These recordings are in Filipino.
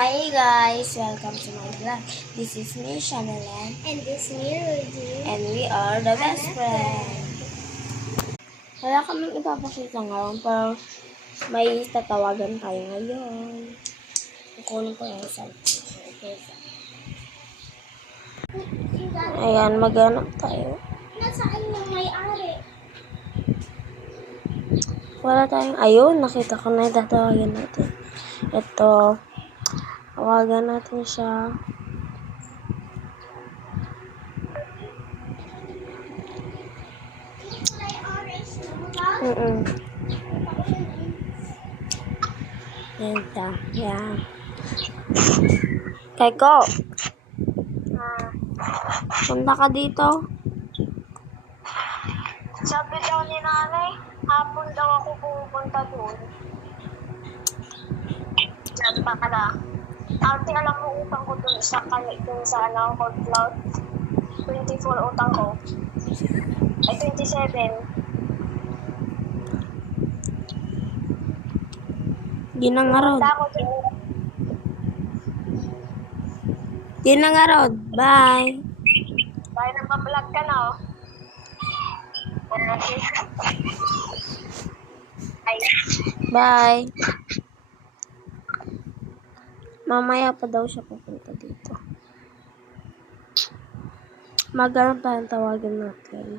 Hi guys! Welcome to my vlog. This is me, Shanalan. And this me, Rudy. And we are the best friends. Wala kaming ipapakita ngayon, pero may tatawagan tayo ngayon. Kukunin ko yung cellphone. Okay. Ayan, maghanap tayo. Nasaan yung may-ari? Wala tayong, ayun, nakita ko na yung tatawagan natin. Ito, tawagan natin siya. Yan ta. Yan. Kaiko. Punta ka dito. Sabi daw ni nanay, hapon daw ako pupunta doon. Diyan pa ka na. Ate, alam mo utang ko doon sa Cold Cloud. 24 utang ko. Ay, 27. Ginangarod. Punta ako doon. Ginangarod. Bye. Bye, nagpa-vlog ka na, oh. Ay. Bye. Mamaya pa daw siya pupunta dito. Maghanap tayong tawagan natin.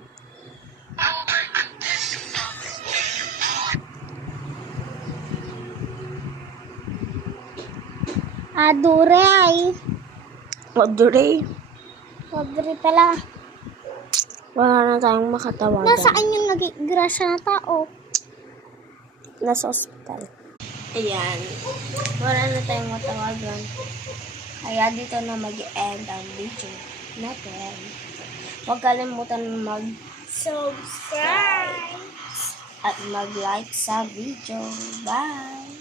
Aduray. Audrey. Aduray pala. Wala na tayong makatawagan. Nasaan yung nag-igrasya na tao? Nasa ospital. Ayan. Wala na tayong matawagan. Kaya dito na mag-end ang video natin. Huwag kalimutan Subscribe. at mag-like sa video. Bye!